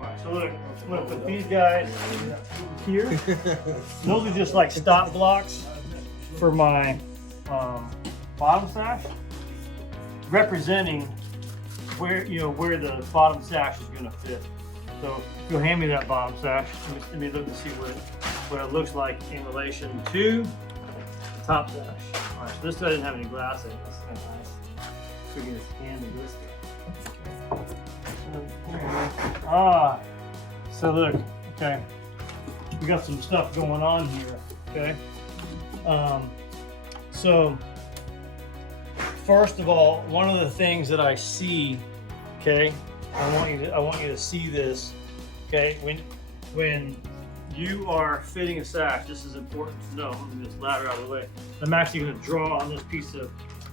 Alright, so look, I'm gonna put these guys here. Those are just like stop blocks for my bottom sash, representing where where the bottom sash is gonna fit. So if you'll hand me that bottom sash, let me look and see what it looks like in relation to the top sash. Alright, so this guy didn't have any glass in it. That's kind of nice. So we can just hand me this guy. So look, okay, we got some stuff going on here, okay? So first of all, one of the things that I see, okay, I want you to see this, okay? When you are fitting a sash, this is important to know. Let me just ladder out of the way. I'm actually going to draw on this piece of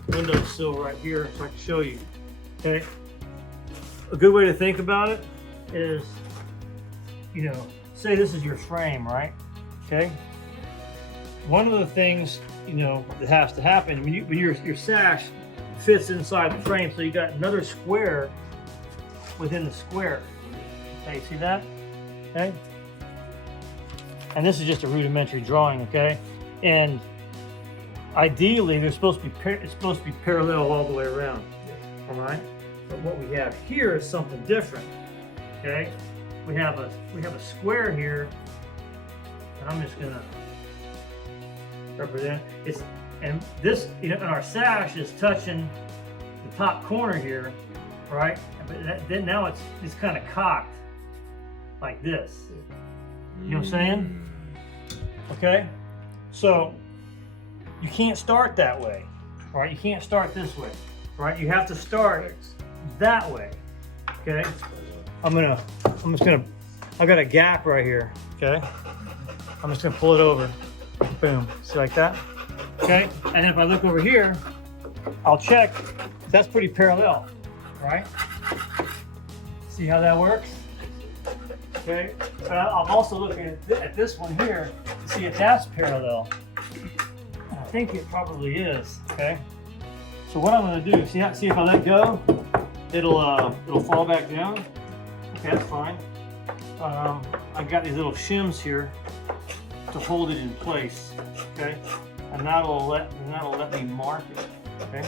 windowsill right here so I can show you, okay? A good way to think about it is, say this is your frame, right? Okay. One of the things, that has to happen when your sash fits inside the frame, so you got another square within the square. Okay, see that? Okay. And this is just a rudimentary drawing, okay? And ideally, it's supposed to be parallel all the way around. All right. But what we have here is something different. Okay, we have a square here, and I'm just gonna represent it. And this, and our sash is touching the top corner here, right? But then now it's kind of cocked like this. You know what I'm saying? Okay, so you can't start that way, right? You can't start this way, right? You have to start that way. Okay, I've got a gap right here. Okay, I'm just gonna pull it over. Boom. See, like that. Okay, and then if I look over here, I'll check. That's pretty parallel, right? See how that works? Okay, but I'm also looking at this one here to see if that's parallel. I think it probably is. Okay, so what I'm going to do, see if I let go, it'll fall back down. Okay, that's fine. I've got these little shims here to hold it in place. Okay, and that'll let me mark it. Okay.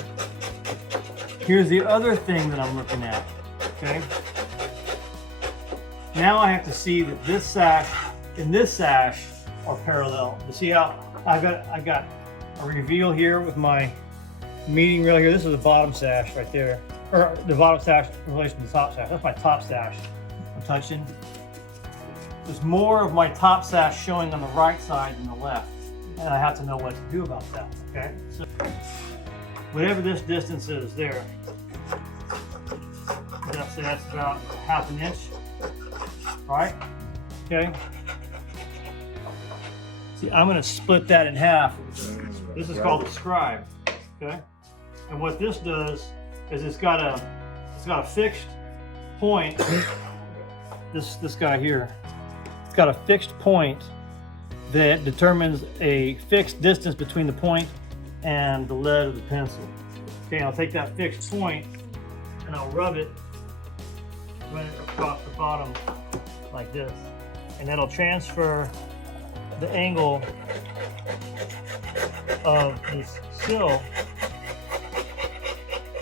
Here's the other thing that I'm looking at. Okay. Now I have to see that this sash and this sash are parallel. You see how I got a reveal here with my meeting rail here. This is the bottom sash right there, or the bottom sash in relation to the top sash. That's my top sash I'm touching. There's more of my top sash showing on the right side than the left, and I have to know what to do about that. Okay, so whatever this distance is there, that's about ½ an inch. Right? Okay. See, I'm going to split that in half. This is called a scribe. Okay. And what this does is it's got a fixed point. This guy here. It's got a fixed point that determines a fixed distance between the point and the lead of the pencil. Okay. I'll take that fixed point and I'll rub it right across the bottom like this, and that'll transfer the angle of this sill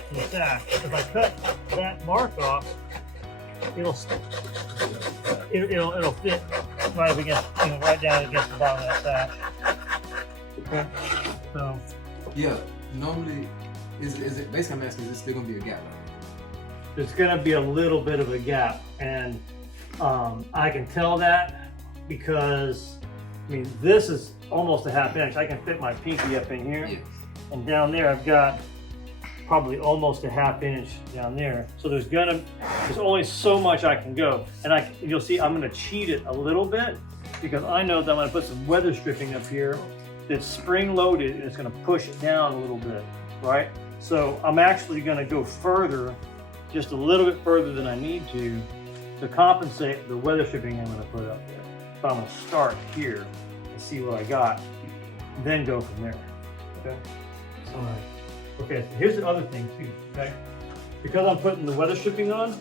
to the sash. If I cut that mark off, it'll fit right against, right down against the bottom of that sash. Okay. So yeah, normally is it basically I'm asking, is there still gonna be a gap? There's gonna be a little bit of a gap, and I can tell that because, this is almost a ½ inch. I can fit my pinky up in here, and down there I've got probably almost a ½ inch down there. So there's only so much I can go, and you'll see I'm gonna cheat it a little bit because I know that I'm gonna put some weather stripping up here that's spring loaded and it's gonna push it down a little bit, right? So I'm actually gonna go further, just a little bit further than I need to compensate the weather stripping I'm going to put up there. So I'm going to start here and see what I got, then go from there. Okay. Okay. So here's the other thing too. Okay. Because I'm putting the weather stripping on,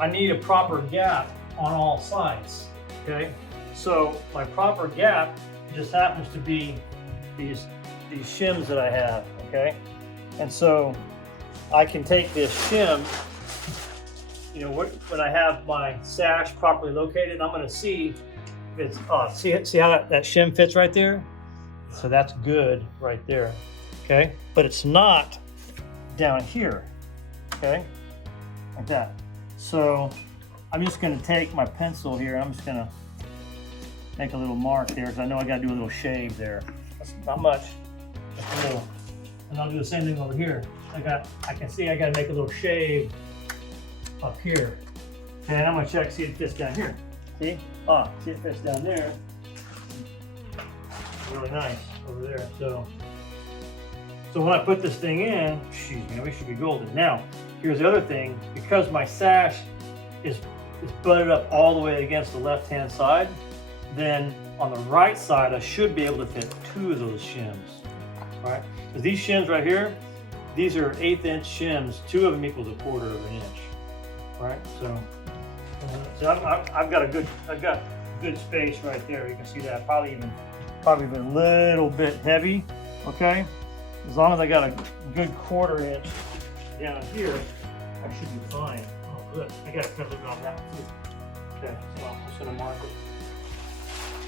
I need a proper gap on all sides, okay? So my proper gap just happens to be these shims that I have, okay? And so I can take this shim, you know, when I have my sash properly located, I'm gonna see if it's, see how that shim fits right there? So that's good right there, okay? But it's not down here, okay? Like that. So I'm just gonna take my pencil here, and I'm just gonna make a little mark there, because I know I gotta do a little shave there. That's not much, just a little. And I'll do the same thing over here. I can see I gotta make a little shave up here. And I'm gonna check, see if it fits down here. See? See if it fits down there. Really nice over there. So when I put this thing in, excuse me, we should be golden. Now, here's the other thing. Because my sash is butted up all the way against the left-hand side, then on the right side, I should be able to fit 2 of those shims, right? Because these shims right here, these are 1/8 inch shims. 2 of them equals 1/4 of an inch, right? So I've got good space right there. You can see that probably even a little bit heavy, okay? As long as I got a good 1/4 inch down here, I should be fine. Oh, good. I got to cut a little bit off that one too. Okay, so I'm just gonna mark it.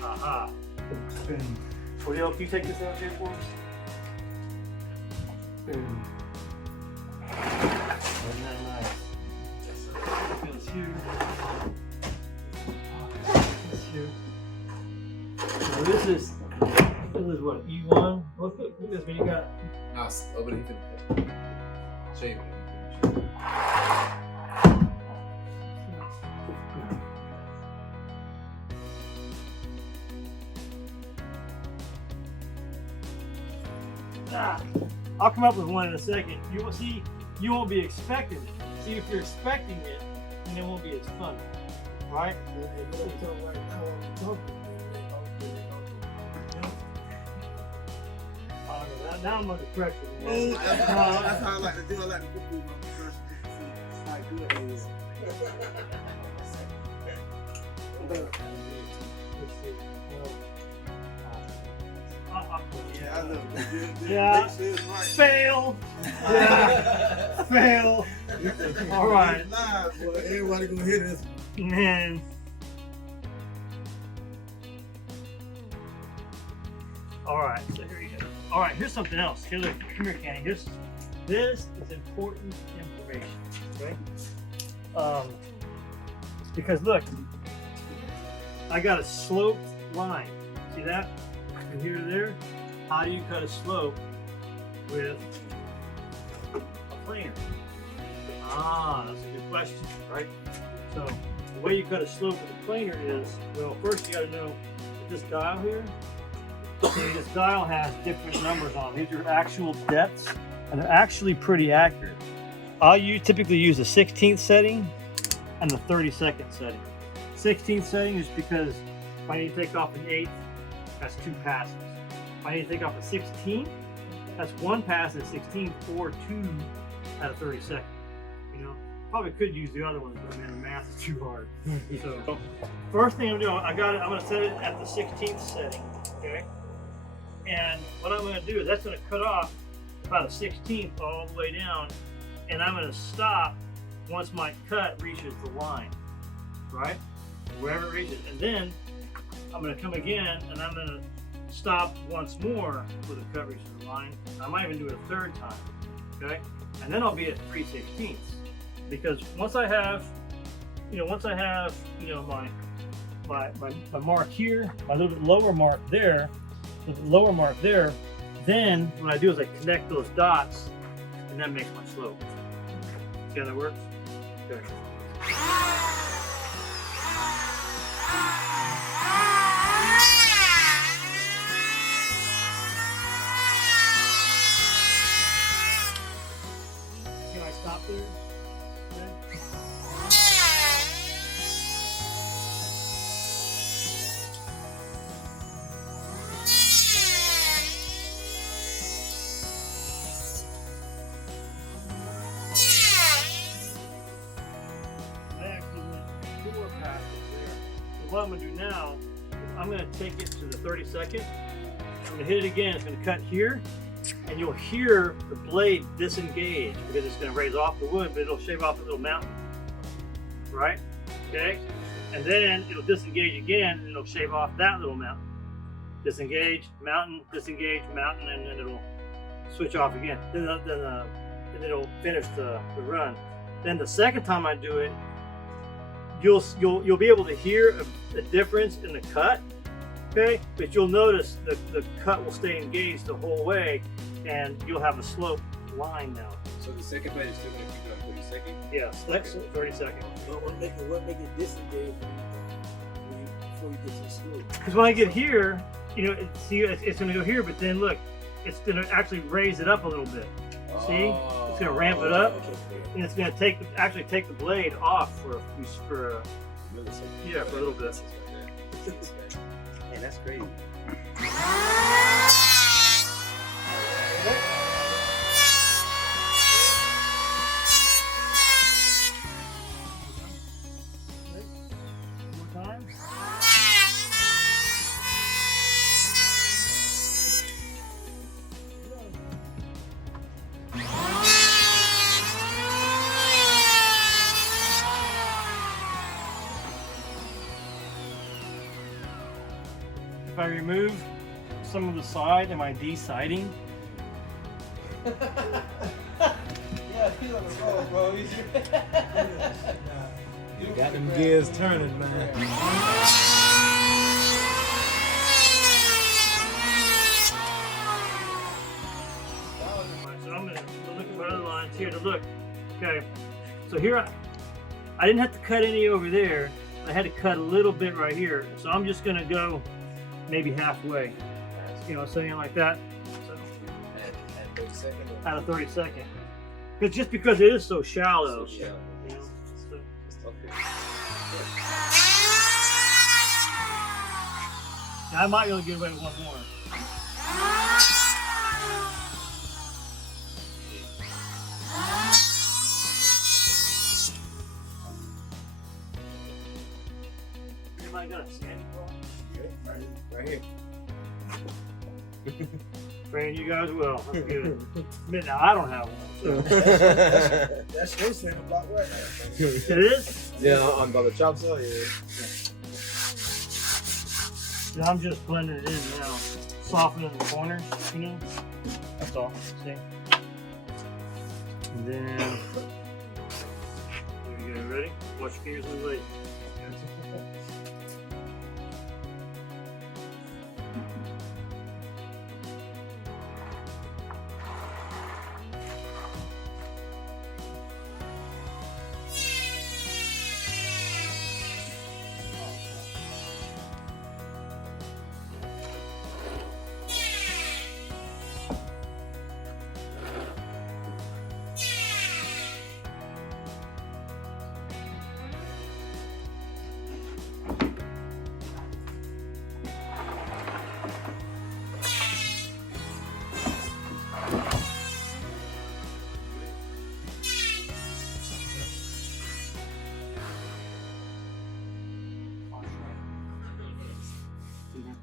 Aha. Boom. Odel, can you take this out here for us? Boom. Isn't that nice? Feels huge. Feels huge. So this is what, E1? Look at this, man. You got. No, over there. Shave it. I'll come up with one in a second. You will see, you won't be expecting it. See, if you're expecting it, then it won't be as fun, right? Now I'm under pressure. Oh, that's how I like to do. I like to put food on the first see how good it is. Yeah, I know. Yeah. Fail. Yeah. Fail. All right. Live, boy. Everybody gonna hear this. Man. All right. So here you go. All right. Here's something else. Here, look. Come here, Kenny. This is important information. Okay. Because look, I got a sloped line. See that? From here to there. How do you cut a slope with a planer? That's a good question, right? So the way you cut a slope with a planer is, well, first you got to know that this dial here, see, this dial has different numbers on it. These are actual depths, and they're actually pretty accurate. I'll typically use the 16th setting and the 32nd setting. 16th setting is because if I need to take off an 8th, that's 2 passes. If I need to take off a 16th, that's 1 pass at 16th or 2 at a 32nd. You know, probably could use the other ones, but man, the math is too hard. So first thing I'm doing, I'm gonna set it at the 16th setting, okay? And what I'm gonna do is that's gonna cut off about a 16th all the way down, and I'm gonna stop once my cut reaches the line, right? Wherever it reaches, and then I'm gonna come again, and I'm gonna stop once more with the cut reaches the line. I might even do it a 3rd time, okay? And then I'll be at 3/16, because once I have my mark here, my little bit lower mark there, then what I do is I connect those dots, and that makes my slope. See how that works? Okay. Can I stop there? Okay. I what I'm gonna do now is I'm gonna take it to the 32nd. I'm gonna hit it again. It's gonna cut here, and you'll hear the blade disengage because it's gonna raise off the wood, but it'll shave off a little mountain. Right? Okay? And then it'll disengage again, and it'll shave off that little mountain. Disengage, mountain, and then it'll switch off again. Then it'll finish the run. Then the second time I do it, you'll be able to hear a difference in the cut. Okay, but you'll notice that the cut will stay engaged the whole way, and you'll have a slope line now. So the second blade is still going to keep it on 32nd? Yes, that's 30 seconds. But what make it disengage before you get to the slope? Because when I get here, you know, it's going to go here, but then look, it's going to actually raise it up a little bit. See, it's going to ramp it up, and it's going to actually take the blade off for a little bit. Man, that's crazy. One more time. If I remove some of the side, am I de-siding? Yeah, he's on the road, bro. You got them gears turning, man. So I'm gonna look at my other lines here to look. Okay, so here I didn't have to cut any over there. I had to cut a little bit right here. So I'm just gonna go maybe halfway. You know, something like that. So, At 32nd? at a 32nd. Just because it is so shallow. So shallow. You know, so. It's okay. Now, I might be able to get away with one more. Anybody got a sandy bar? Right here. Train you guys well. That's good. Now I don't have one. So. That's your center block right now. It is? Yeah, on by the chop saw, yeah. Yeah, I'm just blending it in now. Softening the corners, you know? That's all. See? And then, there you go. Ready? Watch your fingers move.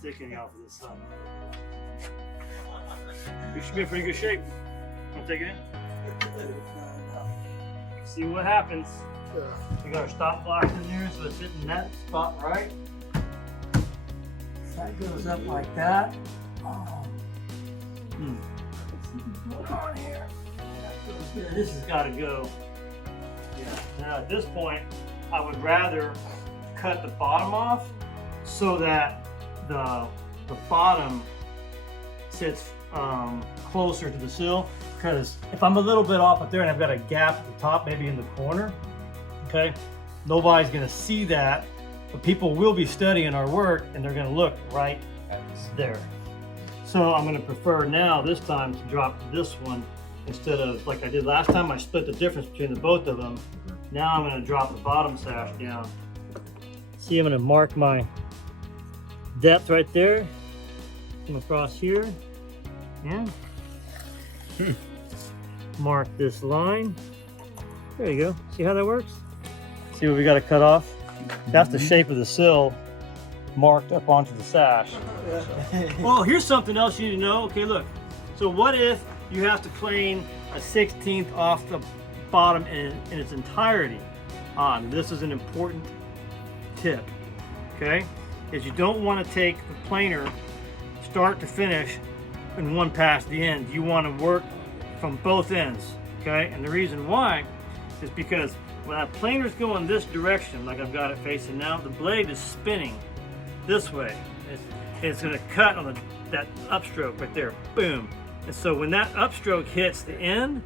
Take any off of this sun. You should be in pretty good shape. Want to take it in? See what happens. We got our stop blocks in there, so it's hitting that spot right. That goes up like that. What's on here? That goes there. This has got to go. Yeah. Now at this point, I would rather cut the bottom off so that the bottom sits closer to the sill, because if I'm a little bit off up there and I've got a gap at the top, maybe in the corner, okay, nobody's gonna see that, but people will be studying our work and they're gonna look right there. So I'm gonna prefer now this time to drop to this one instead of like I did last time. I split the difference between the both of them. Now I'm gonna drop the bottom sash down. See, I'm gonna mark my depth right there. Come across here. Yeah. Mark this line. There you go. See how that works? See what we got to cut off? That's the shape of the sill marked up onto the sash. Well, here's something else you need to know. Okay, look. So what if you have to plane a 16th off the bottom in its entirety on? This is an important tip, okay? Is you don't want to take the planer start to finish in one pass the end. You want to work from both ends, okay? And the reason why is because when that planer's going this direction, like I've got it facing now, the blade is spinning this way. It's going to cut on that upstroke right there, boom. And so when that upstroke hits the end,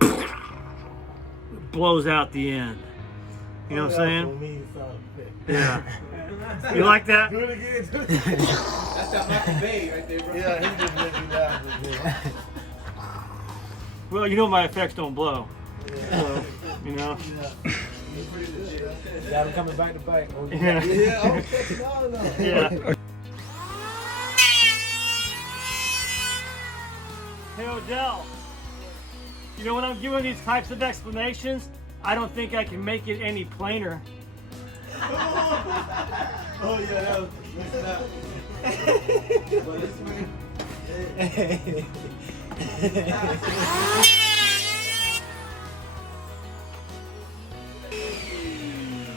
it blows out the end. You know what I'm saying? Yeah. You like that? Do it again. That's that Michael Bay right there, bro. Yeah, he just let me down a bit. Well, you know my effects don't blow. So, you know? Got him coming back to bite. Oh, Yeah. Yeah, I'm catching on now. Yeah. Hey Odel, you know when I'm giving these types of explanations, I don't think I can make it any plainer. Oh yeah, that was not. But this man.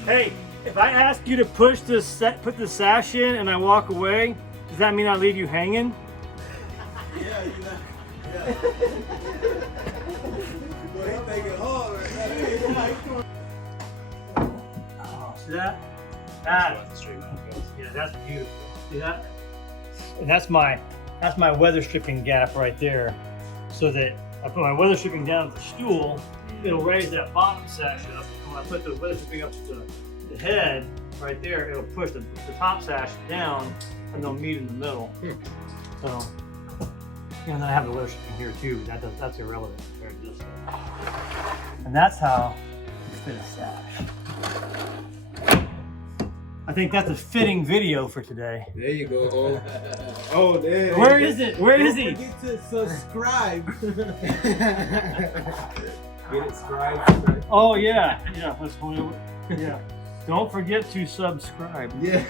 Hey, if I ask you to push this put the sash in and I walk away, does that mean I leave you hanging? Yeah, you know. Yeah. Boy, he thinking hard right now. Oh, see that? That, yeah, that's beautiful. See that? And that's my weather stripping gap right there. So that I put my weather stripping down at the stool, it'll raise that bottom sash up. When I put the weather stripping up to the head right there, it'll push the top sash down and they'll meet in the middle. So, and then I have the weather stripping here too, but that's irrelevant compared to this stuff. And that's how you fit a sash. I think that's a fitting video for today. There you go. Oh, Oh, there. Where is it? Where is he? Don't forget to subscribe. get it scribed. Oh yeah, yeah. Let's hold it. Yeah. Don't forget to subscribe. Yeah.